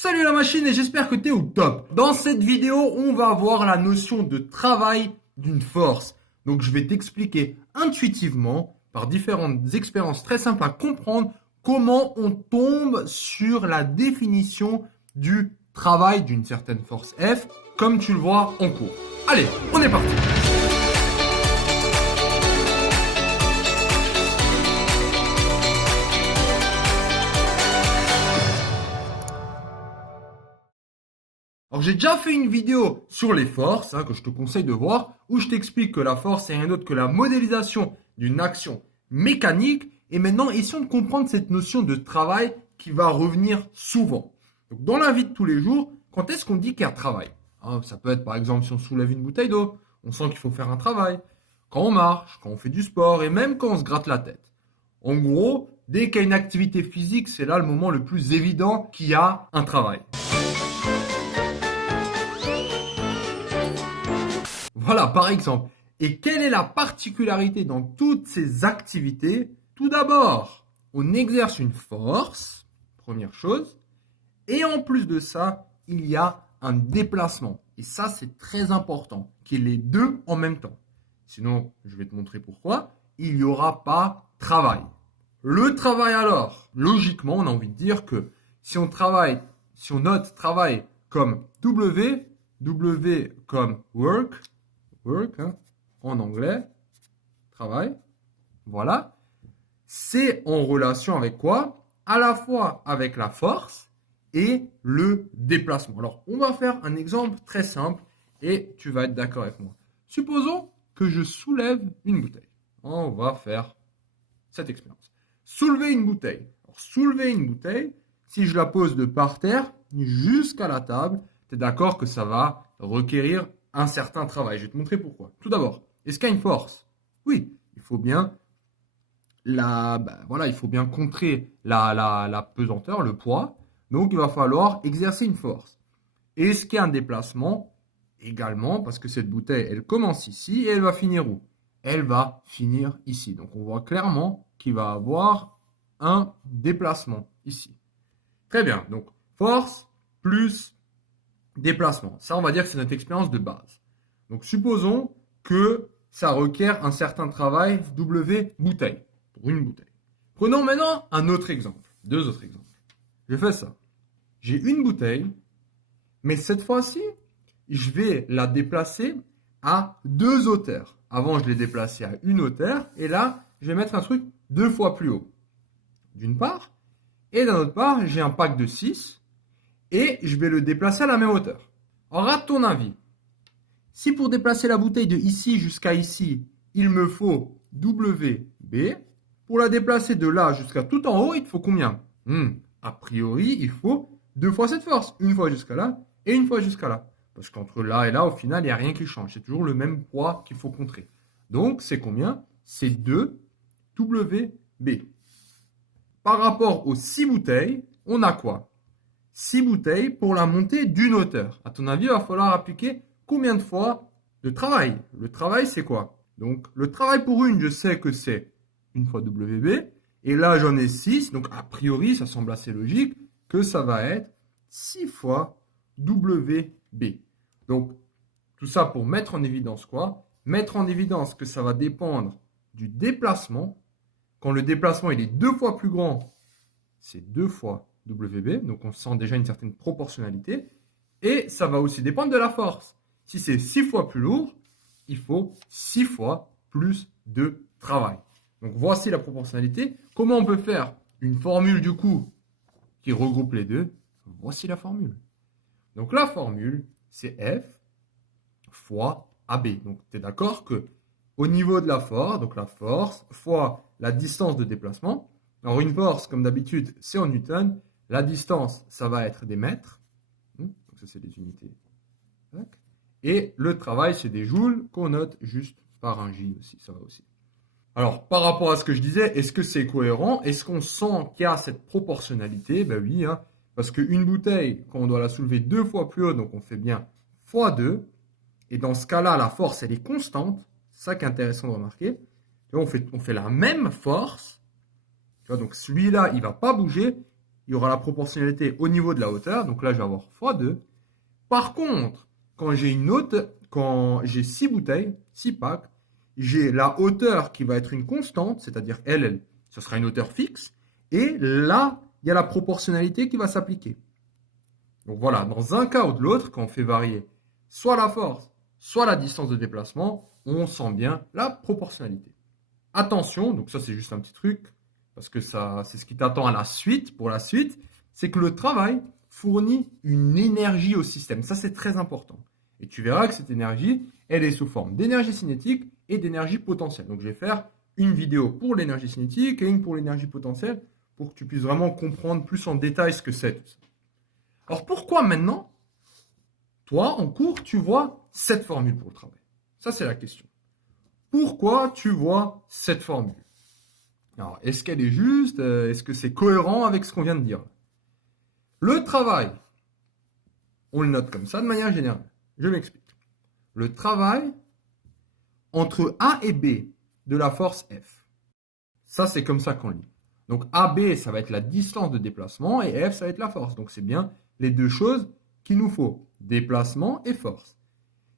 Salut la machine et j'espère que tu es au top. Dans cette vidéo, on va voir la notion de travail d'une force. Donc je vais t'expliquer intuitivement, par différentes expériences très simples à comprendre, comment on tombe sur la définition du travail d'une certaine force F, comme tu le vois en cours. Allez, on est parti. Alors j'ai déjà fait une vidéo sur les forces, que je te conseille de voir, où je t'explique que la force c'est rien d'autre que la modélisation d'une action mécanique. Et maintenant, essayons de comprendre cette notion de travail qui va revenir souvent. Donc, dans la vie de tous les jours, quand est-ce qu'on dit qu'il y a un travail? Ça peut être par exemple si on soulève une bouteille d'eau, on sent qu'il faut faire un travail. Quand on marche, quand on fait du sport et même quand on se gratte la tête. En gros, dès qu'il y a une activité physique, c'est là le moment le plus évident qu'il y a un travail. Voilà, par exemple. Et quelle est la particularité dans toutes ces activités? Tout d'abord, on exerce une force, première chose, et en plus de ça, il y a un déplacement. Et ça, c'est très important, qu'il y ait les deux en même temps. Sinon, je vais te montrer pourquoi, il n'y aura pas travail. Le travail alors, logiquement, on a envie de dire que si on note travail comme W comme work, en anglais, travail, voilà, c'est en relation avec quoi? À la fois avec la force et le déplacement. Alors, on va faire un exemple très simple et tu vas être d'accord avec moi. Supposons que je soulève une bouteille. On va faire cette expérience. Soulever une bouteille. Alors, soulever une bouteille, si je la pose de par terre jusqu'à la table, tu es d'accord que ça va requérir un certain travail. Je vais te montrer pourquoi. Tout d'abord, est-ce qu'il y a une force? Oui, il faut bien il faut bien contrer la pesanteur, le poids. Donc, il va falloir exercer une force. Est-ce qu'il y a un déplacement? Également, parce que cette bouteille, elle commence ici et elle va finir où? Elle va finir ici. Donc, on voit clairement qu'il va avoir un déplacement ici. Très bien. Donc, force plus déplacement. Ça, on va dire que c'est notre expérience de base. Donc, supposons que ça requiert un certain travail W bouteille, pour une bouteille. Prenons maintenant un autre exemple, deux autres exemples. Je fais ça. J'ai une bouteille, mais cette fois-ci, je vais la déplacer à deux hauteurs. Avant, je l'ai déplacée à une hauteur, et là, je vais mettre un truc deux fois plus haut. D'une part, et d'un autre part, j'ai un pack de 6, et je vais le déplacer à la même hauteur. Alors, à ton avis, si pour déplacer la bouteille de ici jusqu'à ici, il me faut WB, pour la déplacer de là jusqu'à tout en haut, il te faut combien? A priori, il faut deux fois cette force. Une fois jusqu'à là et une fois jusqu'à là. Parce qu'entre là et là, au final, il n'y a rien qui change. C'est toujours le même poids qu'il faut contrer. Donc, c'est combien? C'est 2WB. Par rapport aux 6 bouteilles, on a quoi? 6 bouteilles pour la montée d'une hauteur. À ton avis, il va falloir appliquer combien de fois de travail? Le travail, c'est quoi? Donc, le travail pour une, je sais que c'est une fois WB. Et là, j'en ai 6. Donc, a priori, ça semble assez logique que ça va être 6 fois WB. Donc, tout ça pour mettre en évidence quoi? Mettre en évidence que ça va dépendre du déplacement. Quand le déplacement il est deux fois plus grand, c'est 2 fois WB. Donc, on sent déjà une certaine proportionnalité. Et ça va aussi dépendre de la force. Si c'est 6 fois plus lourd, il faut 6 fois plus de travail. Donc, voici la proportionnalité. Comment on peut faire une formule du coup qui regroupe les deux? Voici la formule. Donc, la formule, c'est F fois AB. Donc, tu es d'accord que au niveau de la force, donc la force fois la distance de déplacement. Alors, une force, comme d'habitude, c'est en newton. La distance, ça va être des mètres. Donc, ça, c'est des unités. Et le travail, c'est des joules qu'on note juste par un J aussi. Ça va aussi. Alors, par rapport à ce que je disais, est-ce que c'est cohérent? Est-ce qu'on sent qu'il y a cette proportionnalité? Ben oui, parce qu'une bouteille, quand on doit la soulever deux fois plus haut, donc on fait bien fois 2. Et dans ce cas-là, la force, elle est constante. C'est ça qui est intéressant de remarquer. On fait la même force. Tu vois, donc celui-là, il ne va pas bouger. il y aura la proportionnalité au niveau de la hauteur. Donc là, je vais avoir x2. Par contre, quand j'ai 6 bouteilles, 6 packs, j'ai la hauteur qui va être une constante, c'est-à-dire elle, ce sera une hauteur fixe. Et là, il y a la proportionnalité qui va s'appliquer. Donc voilà, dans un cas ou de l'autre, quand on fait varier soit la force, soit la distance de déplacement, on sent bien la proportionnalité. Attention, donc ça c'est juste un petit truc, parce que ça, c'est ce qui t'attend à la suite, pour la suite, c'est que le travail fournit une énergie au système. Ça c'est très important. Et tu verras que cette énergie, elle est sous forme d'énergie cinétique et d'énergie potentielle. Donc je vais faire une vidéo pour l'énergie cinétique et une pour l'énergie potentielle, pour que tu puisses vraiment comprendre plus en détail ce que c'est tout ça. Alors pourquoi maintenant, toi, en cours, tu vois cette formule pour le travail? Ça, c'est la question. Pourquoi tu vois cette formule? Alors, est-ce qu'elle est juste? Est-ce que c'est cohérent avec ce qu'on vient de dire? Le travail, on le note comme ça de manière générale. Je m'explique. Le travail entre A et B de la force F. Ça, c'est comme ça qu'on lit. Donc, AB, ça va être la distance de déplacement et F, ça va être la force. Donc, c'est bien les deux choses qu'il nous faut. Déplacement et force.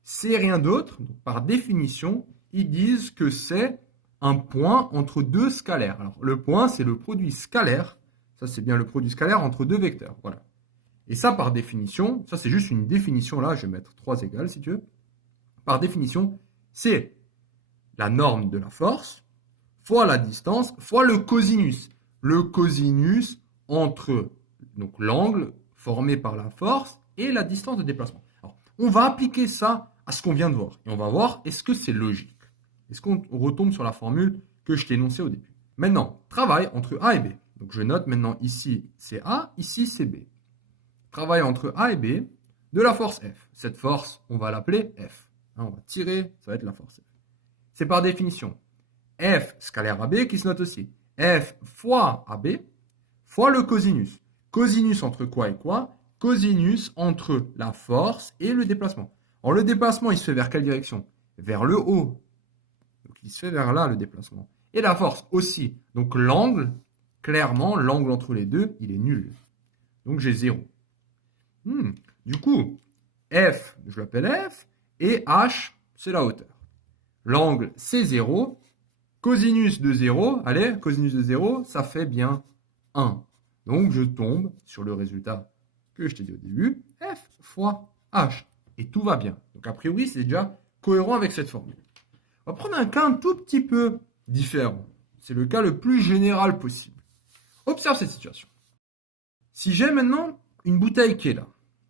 C'est rien d'autre. Par définition, ils disent que c'est un point entre deux scalaires. Alors, le point, c'est le produit scalaire. Ça, c'est bien le produit scalaire entre deux vecteurs. Voilà. Et ça, par définition, ça, c'est juste une définition. Là, je vais mettre 3 égales, si tu veux. Par définition, c'est la norme de la force fois la distance fois le cosinus. Le cosinus entre donc l'angle formé par la force et la distance de déplacement. Alors, on va appliquer ça à ce qu'on vient de voir. Et on va voir, est-ce que c'est logique? Est-ce qu'on retombe sur la formule que je t'ai énoncée au début? Maintenant, travail entre A et B. Donc, je note maintenant ici, c'est A, ici, c'est B. Travail entre A et B de la force F. Cette force, on va l'appeler F. Hein, on va tirer, ça va être la force F. C'est par définition F scalaire AB qui se note aussi. F fois AB fois le cosinus. Cosinus entre quoi et quoi? Cosinus entre la force et le déplacement. Alors le déplacement, il se fait vers quelle direction? Vers le haut. Donc il se fait vers là, le déplacement. Et la force aussi. Donc l'angle, clairement, l'angle entre les deux, il est nul. Donc j'ai 0. Du coup, F, je l'appelle F, et H, c'est la hauteur. L'angle, c'est 0. Cosinus de 0, allez, cosinus de 0, ça fait bien 1. Donc, je tombe sur le résultat que je t'ai dit au début, F fois H. Et tout va bien. Donc, a priori, c'est déjà cohérent avec cette formule. On va prendre un cas un tout petit peu différent. C'est le cas le plus général possible. Observe cette situation. Si j'ai maintenant une bouteille qui est là,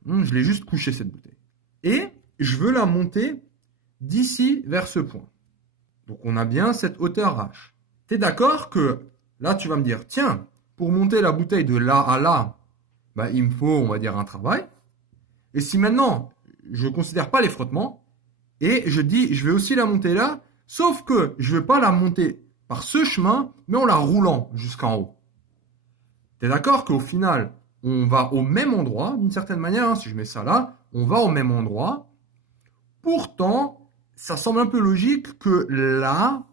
je l'ai juste couchée cette bouteille, et je veux la monter d'ici vers ce point. Donc on a bien cette hauteur H. Tu es d'accord que là tu vas me dire, tiens, pour monter la bouteille de là à là, bah, il me faut, on va dire, un travail. Et si maintenant, je ne considère pas les frottements, et je dis, je vais aussi la monter là, sauf que je ne vais pas la monter par ce chemin, mais en la roulant jusqu'en haut. Tu es d'accord qu'au final, on va au même endroit, d'une certaine manière, hein, si je mets ça là, on va au même endroit. Pourtant, ça semble un peu logique que là,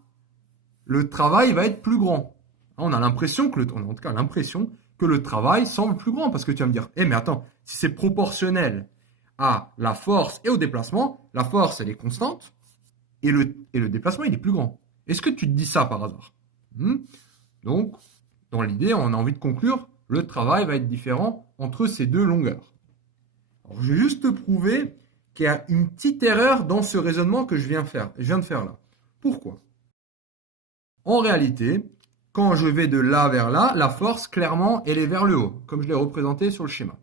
le travail va être plus grand. On a l'impression que on a en tout cas l'impression que le travail semble plus grand, parce que tu vas me dire, mais attends, si c'est proportionnel à la force et au déplacement, la force elle est constante et le déplacement il est plus grand. Est-ce que tu te dis ça par hasard? Donc, dans l'idée, on a envie de conclure, le travail va être différent entre ces deux longueurs. Alors, je vais juste te prouver qu'il y a une petite erreur dans ce raisonnement que je viens de faire là. Pourquoi? En réalité, quand je vais de là vers là, la force, clairement, elle est vers le haut, comme je l'ai représenté sur le schéma.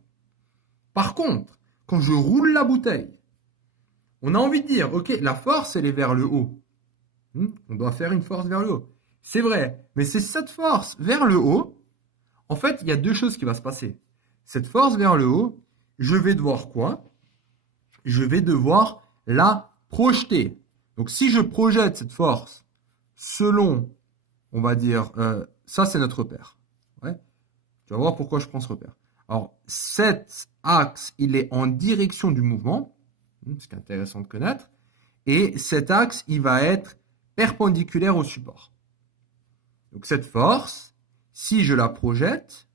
Par contre, quand je roule la bouteille, on a envie de dire, ok, la force, elle est vers le haut. On doit faire une force vers le haut. C'est vrai, mais c'est cette force vers le haut. En fait, il y a deux choses qui vont se passer. Cette force vers le haut, je vais devoir quoi? Je vais devoir la projeter. Donc, si je projette cette force selon, on va dire, ça c'est notre repère. Ouais. Tu vas voir pourquoi je prends ce repère. Alors, cet axe, il est en direction du mouvement, ce qui est intéressant de connaître, et cet axe, il va être perpendiculaire au support. Donc, cette force, si je la projette,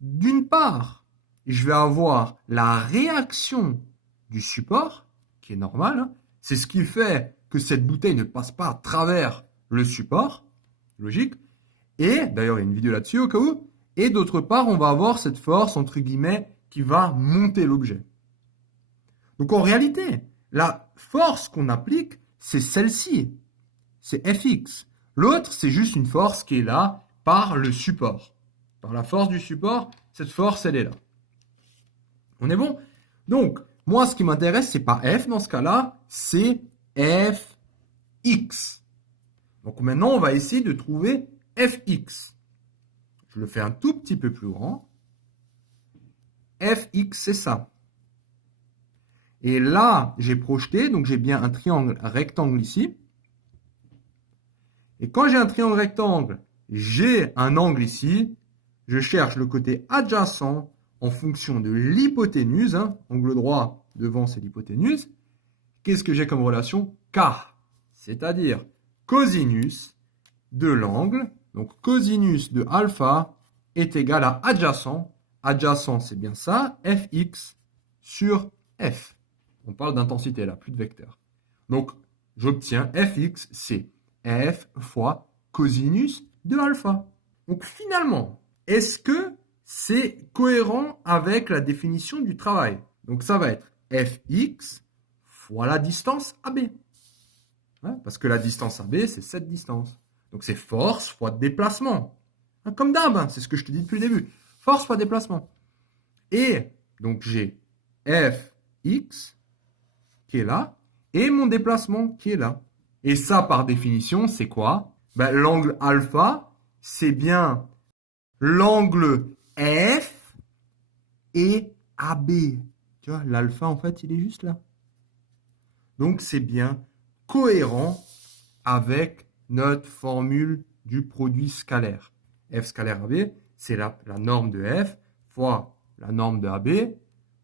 d'une part, je vais avoir la réaction du support, qui est normale. Hein. C'est ce qui fait que cette bouteille ne passe pas à travers le support. Logique. Et, d'ailleurs, il y a une vidéo là-dessus au cas où. Et d'autre part, on va avoir cette force, entre guillemets, qui va monter l'objet. Donc en réalité, la force qu'on applique, c'est celle-ci. C'est Fx. L'autre, c'est juste une force qui est là par le support. Par la force du support, cette force, elle est là. On est bon? Donc, moi, ce qui m'intéresse, c'est pas F dans ce cas-là, c'est Fx. Donc maintenant, on va essayer de trouver Fx. Je le fais un tout petit peu plus grand. Fx, c'est ça. Et là, j'ai projeté, donc j'ai bien un triangle rectangle ici. Et quand j'ai un triangle rectangle, j'ai un angle ici. Je cherche le côté adjacent en fonction de l'hypoténuse. Hein. Angle droit, devant, c'est l'hypoténuse. Qu'est-ce que j'ai comme relation? K. C'est-à-dire cosinus de l'angle. Donc, cosinus de alpha est égal à adjacent. Adjacent, c'est bien ça. Fx sur F. On parle d'intensité là, plus de vecteur. Donc, j'obtiens Fx, c'est F fois cosinus de alpha. Donc, finalement, est-ce que c'est cohérent avec la définition du travail? Donc, ça va être Fx fois la distance AB. Hein, parce que la distance AB, c'est cette distance. Donc, c'est force fois déplacement. Hein, comme d'hab, hein, c'est ce que je te dis depuis le début. Force fois déplacement. Et donc, j'ai Fx qui est là et mon déplacement qui est là. Et ça, par définition, c'est quoi? Ben, l'angle alpha, c'est bien l'angle F et AB. Tu vois, l'alpha, en fait, il est juste là. Donc, c'est bien cohérent avec notre formule du produit scalaire. F scalaire AB, c'est la norme de F fois la norme de AB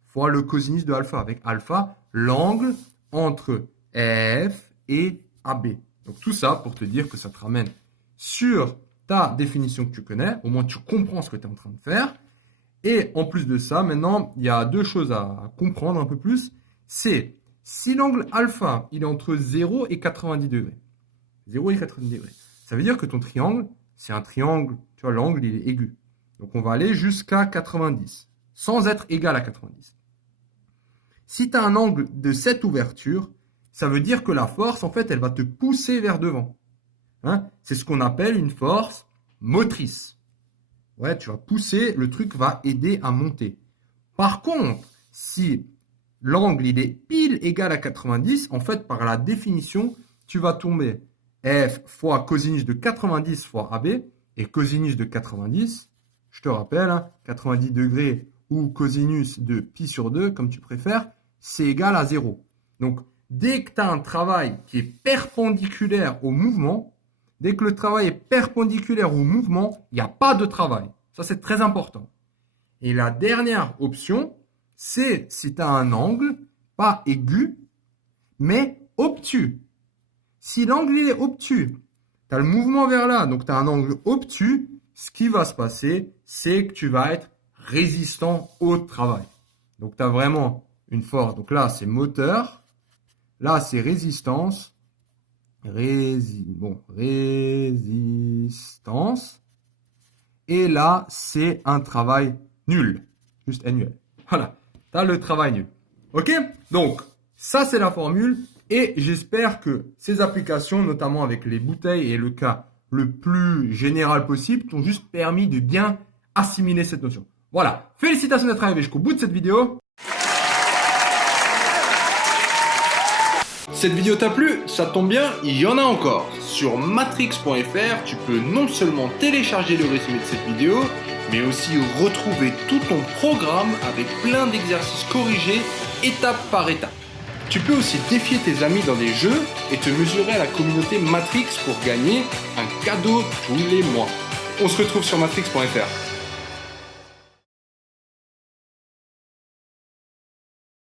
fois le cosinus de alpha. Avec alpha, l'angle entre F et AB. Donc tout ça pour te dire que ça te ramène sur ta définition que tu connais. Au moins, tu comprends ce que tu es en train de faire. Et en plus de ça, maintenant, il y a deux choses à comprendre un peu plus. C'est si l'angle alpha, il est entre 0 et 90 degrés. 0 et 90 degrés. Ça veut dire que ton triangle, c'est un triangle, tu vois, l'angle, il est aigu. Donc, on va aller jusqu'à 90, sans être égal à 90. Si tu as un angle de cette ouverture, ça veut dire que la force, en fait, elle va te pousser vers devant. Hein? C'est ce qu'on appelle une force motrice. Ouais, tu vas pousser, le truc va aider à monter. Par contre, si l'angle, il est pile égal à 90, en fait, par la définition, tu vas tomber F fois cosinus de 90 fois AB, et cosinus de 90, je te rappelle, hein, 90 degrés ou cosinus de pi sur 2, comme tu préfères, c'est égal à 0. Donc, dès que tu as un travail qui est perpendiculaire au mouvement, dès que le travail est perpendiculaire au mouvement, il n'y a pas de travail. Ça, c'est très important. Et la dernière option, c'est si tu as un angle, pas aigu, mais obtus. Si l'angle est obtus, tu as le mouvement vers là, donc tu as un angle obtus, ce qui va se passer, c'est que tu vas être résistant au travail. Donc, tu as vraiment une force. Donc là, c'est moteur. Là, c'est résistance. Résistance. Et là, c'est un travail nul. Juste annuel. Voilà. Tu as le travail nul. OK? Donc, ça, c'est la formule. Et j'espère que ces applications, notamment avec les bouteilles et le cas le plus général possible, t'ont juste permis de bien assimiler cette notion. Voilà. Félicitations d'être arrivé jusqu'au bout de cette vidéo. Cette vidéo t'a plu? Ça tombe bien, il y en a encore. Sur matrix.fr, tu peux non seulement télécharger le résumé de cette vidéo, mais aussi retrouver tout ton programme avec plein d'exercices corrigés étape par étape. Tu peux aussi défier tes amis dans des jeux et te mesurer à la communauté Matrix pour gagner un cadeau tous les mois. On se retrouve sur matrix.fr.